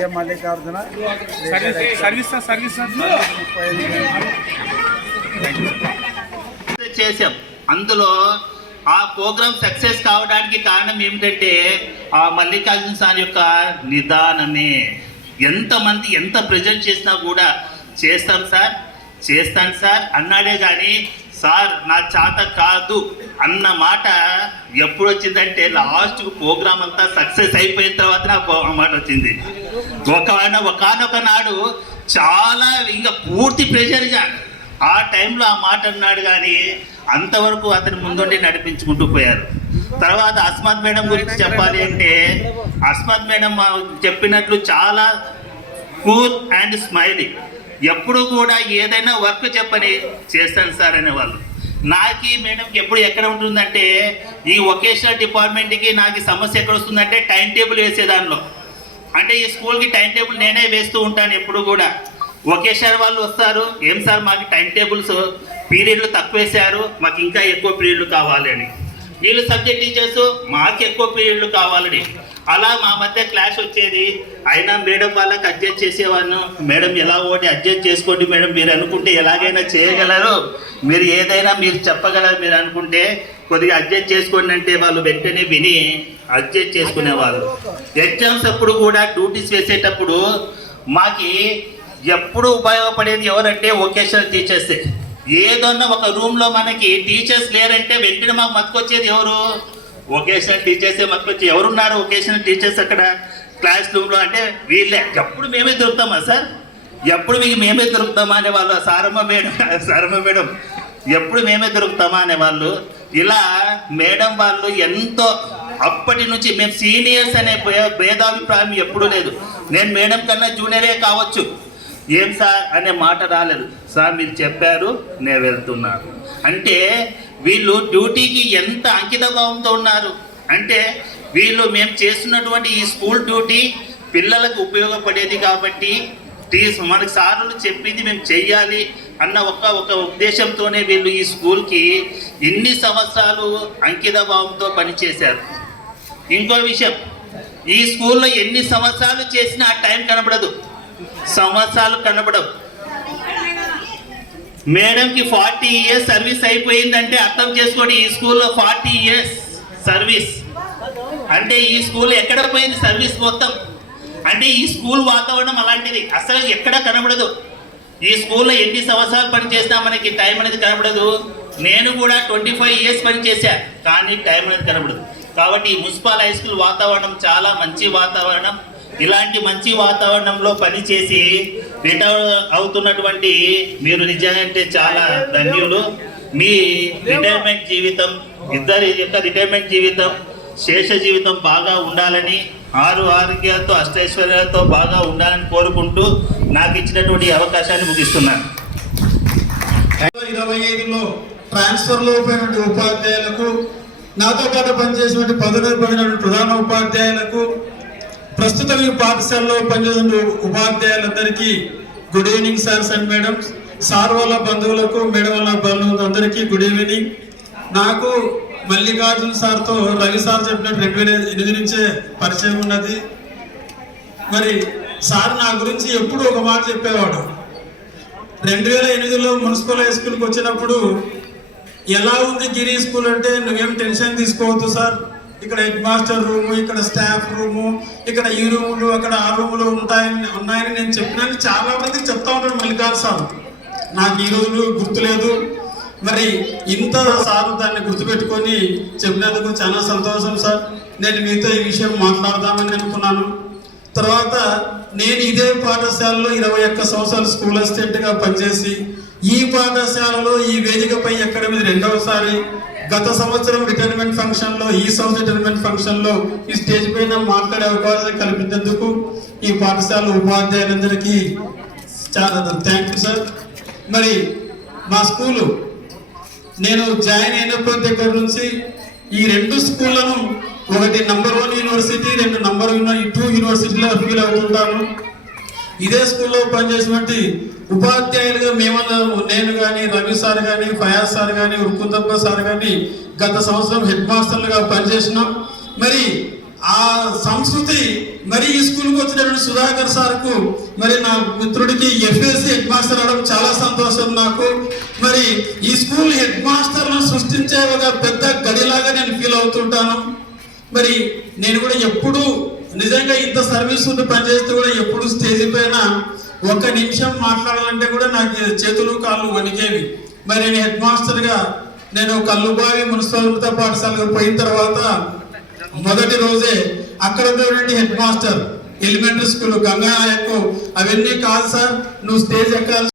ఏ మల్లికార్జున చేసాం. అందులో ఆ ప్రోగ్రామ్ సక్సెస్ కావడానికి కారణం ఏమిటంటే ఆ మల్లికార్జున సార్ యొక్క నిదానమే. ఎంతమంది ఎంత ప్రజెంట్ చేసినా కూడా చేస్తాను సార్ అన్నాడే కానీ సార్ నా చేత కాదు అన్న మాట ఎప్పుడు వచ్చిందంటే లాస్ట్ ప్రోగ్రామ్ అంతా సక్సెస్ అయిపోయిన తర్వాత నాకు ఆ మాట వచ్చింది. ఒకనొక నాడు చాలా ఇంకా పూర్తి ప్రెషర్గా ఆ టైంలో ఆ మాట అన్నాడు కానీ అంతవరకు అతని ముందుండి నడిపించుకుంటూ పోయారు. తర్వాత అస్మత్ మేడం గురించి చెప్పాలి అంటే అస్మత్ మేడం చెప్పినట్లు చాలా కూల్ అండ్ స్మైలీ. ఎప్పుడు కూడా ఏదైనా వర్క్ చెప్పని చేస్తాను సార్ అనేవాళ్ళు. నాకు ఈ మేడంకి ఎప్పుడు ఎక్కడ ఉంటుందంటే ఈ వొకేషనల్ డిపార్ట్మెంట్కి నాకు సమస్య ఎక్కడ వస్తుందంటే టైం టేబుల్ వేసేదానిలో. అంటే ఈ స్కూల్కి టైం టేబుల్ నేనే వేస్తూ ఉంటాను ఎప్పుడు కూడా. వొకేషనల్ వాళ్ళు వస్తారు, ఏం సార్ మాకు టైం టేబుల్స్ పీరియడ్లు తక్కువ వేసారు, మాకు ఇంకా ఎక్కువ పీరియడ్లు కావాలి అని. వీళ్ళు సబ్జెక్ట్ టీచర్స్ మాకు ఎక్కువ పీరియడ్లు కావాలని. అలా మా మధ్య క్లాష్ వచ్చేది. అయినా మేడం వాళ్ళకి అడ్జస్ట్ చేసేవాళ్ళు. మేడం ఎలా ఒకటి అడ్జస్ట్ చేసుకోండి మేడం, మీరు అనుకుంటే ఎలాగైనా చేయగలరు, మీరు ఏదైనా మీరు చెప్పగలరు, మీరు అనుకుంటే కొద్దిగా అడ్జస్ట్ చేసుకోండి అంటే వాళ్ళు వెంటనే విని అడ్జస్ట్ చేసుకునేవాళ్ళు. ఎగ్జామ్స్ అప్పుడు కూడా డ్యూటీస్ వేసేటప్పుడు మాకి ఎప్పుడు ఉపయోగపడేది ఎవరంటే వొకేషనల్ టీచర్సే. ఏదన్నా ఒక రూమ్లో మనకి టీచర్స్ లేరంటే వెంటనే మాకు మతుకొచ్చేది ఎవరు? వొకేషనల్ టీచర్సే మతుకొచ్చి. ఎవరున్నారు వొకేషనల్ టీచర్స్ అక్కడ క్లాస్ రూమ్లో అంటే వీళ్ళే. ఎప్పుడు మేమే దొరుకుతామా సార్, ఎప్పుడు మీకు మేమే దొరుకుతామా అనేవాళ్ళు. సారమ్మ మేడం ఎప్పుడు మేమే దొరుకుతామా అనేవాళ్ళు. ఇలా మేడం వాళ్ళు ఎంతో అప్పటి నుంచి మేము సీనియర్స్ అనే భేదాభిప్రాయం ఎప్పుడూ లేదు. నేను మేడం కన్నా జూనియరే కావచ్చు, ఏం సార్ అనే మాట రాలేదు. సార్ మీరు చెప్పారు నేను వెళ్తున్నాను అంటే వీళ్ళు డ్యూటీకి ఎంత అంకిత భావంతో ఉన్నారు అంటే వీళ్ళు మేము చేస్తున్నటువంటి ఈ స్కూల్ డ్యూటీ పిల్లలకు ఉపయోగపడేది కాబట్టి మనకి సార్లు చెప్పింది మేము చెయ్యాలి అన్న ఒక ఉద్దేశంతోనే వీళ్ళు ఈ స్కూల్కి ఇన్ని సంవత్సరాలు అంకిత భావంతో పనిచేశారు. ఇంకో విషయం, ఈ స్కూల్లో ఎన్ని సంవత్సరాలు చేసినా ఆ టైం కనబడదు, సంవత్సరాలు కనబడవు. మేడంకి 40 years సర్వీస్ అయిపోయిందంటే అర్థం చేసుకోండి, ఈ స్కూల్లో 40 years సర్వీస్ అంటే ఈ స్కూల్ ఎక్కడ పోయింది సర్వీస్ మొత్తం. అంటే ఈ స్కూల్ వాతావరణం అలాంటిది, అసలు ఎక్కడ కనబడదు. ఈ స్కూల్లో ఎన్ని సంవత్సరాలు పనిచేసినా మనకి టైం అనేది కనబడదు. నేను కూడా 25 years పనిచేశా కానీ టైం అనేది కనబడదు. కాబట్టి ఈ మున్సిపల్ హై స్కూల్ వాతావరణం చాలా మంచి వాతావరణం. ఇలాంటి మంచి వాతావరణంలో పనిచేసి రిటైర్ అవుతున్నటువంటి మీరు నిజంగా చాలా ధన్యులు. మీ రిటైర్మెంట్ జీవితం, ఇద్దరి యొక్క రిటైర్మెంట్ జీవితం, శేష జీవితం బాగా ఉండాలని, ఆరోగ్యాలతో అష్టైశ్వర్యాలతో బాగా ఉండాలని కోరుకుంటూ నాకు ఇచ్చినటువంటి అవకాశాన్ని ముగిస్తున్నాను. 2025లో ట్రాన్స్ఫర్లో పోయినటువంటి ఉపాధ్యాయులకు, నాతో పాటు పనిచేసినటువంటి పదవి పొందినటువంటి ప్రధాన ఉపాధ్యాయులకు, ప్రస్తుతం ఈ పాఠశాలలో పనిచేస్తున్న ఉపాధ్యాయులందరికీ good evening sirs and madams. Sir వాళ్ళ బంధువులకు, మేడం వాళ్ళ బంధువులకు అందరికీ గుడ్ ఈవినింగ్. నాకు మల్లికార్జున సార్తో రవి సార్ చెప్పినట్టు 2008 నుంచే పరిచయం ఉన్నది. మరి సార్ నా గురించి ఎప్పుడు ఒక మాట చెప్పేవాడు. 2008లో మున్సిపల్ హై స్కూల్కి వచ్చినప్పుడు ఎలా ఉంది గిరి స్కూల్ అంటే, నువ్వేం టెన్షన్ తీసుకోవద్దు సార్, ఇక్కడ హెడ్ మాస్టర్ రూము, ఇక్కడ స్టాఫ్ రూము, ఇక్కడ ఈ రూములు, అక్కడ ఆ రూములు ఉన్నాయని నేను చెప్పినాను. చాలా మందికి చెప్తా ఉంటాడు మల్లికార్జున సార్. నాకు ఈ రోజులు గుర్తులేదు. మరి ఇంత సార్ దాన్ని గుర్తుపెట్టుకొని చెప్పినందుకు చాలా సంతోషం సార్. నేను మీతో ఈ విషయం మాట్లాడదామని అనుకున్నాను. తర్వాత నేను ఇదే పాఠశాలలో 21 సంవత్సరాలు స్కూల్ అసిస్టెంట్గా పనిచేసి ఈ పాఠశాలలో ఈ వేదికపై ఎక్కడ మీద రెండవసారి, గత సంవత్సరం రిటైర్మెంట్ ఫంక్షన్లో, ఈ సంవత్సరం రిటైర్మెంట్ ఫంక్షన్లో ఈ స్టేజ్ పైన మాట్లాడే అవకాశం కల్పించేందుకు ఈ పాఠశాల ఉపాధ్యాయులందరికీ చాలా థ్యాంక్ యూ సార్. మరి మా స్కూలు నేను జాయిన్ అయినప్పటి దగ్గర నుంచి ఈ 2 స్కూళ్లను, ఒకటి నంబర్ 1 యూనివర్సిటీ, 2 నంబర్ 2 యూనివర్సిటీలో ఫీల్ అవుతుంటాను. ఇదే స్కూల్లో పనిచేసినటువంటి ఉపాధ్యాయులుగా నేను కానీ, రవి సార్ కానీ, ఫయాజ్ సార్ కానీ, ఉరుకుందప్ప సార్ కానీ గత సంవత్సరం హెడ్ మాస్టర్లుగా పనిచేసినాం. మరి ఆ సంస్కృతి మరి ఈ స్కూల్కి వచ్చినటువంటి సుధాకర్ సార్కు మరి నా మిత్రుడికి ఎఫ్ఎస్సి హెడ్ మాస్టర్ అవడం చాలా సంతోషం నాకు. మరి ఈ స్కూల్ హెడ్ మాస్టర్లను సృష్టించే ఒక పెద్ద గడిలాగా నేను ఫీల్ అవుతుంటాను. మరి నేను కూడా ఎప్పుడు నిజంగా ఇంత సర్వీస్ ఉండి పనిచేస్తూ కూడా ఎప్పుడు స్టేజ్ పైన ఒక్క నిమిషం మాట్లాడాలంటే కూడా నాకు చేతులు కాళ్ళు వణికేవి. మరి నేను హెడ్ మాస్టర్గా నేను కల్లుబావి మున్సిపల్ ఉన్నత పాఠశాలకు పోయిన తర్వాత మొదటి రోజే అక్కడ ఉన్నటువంటి హెడ్ మాస్టర్ ఎలిమెంటరీ స్కూల్ గంగానాయకు అవన్నీ కాదు సార్, నువ్వు స్టేజ్ ఎక్కాలి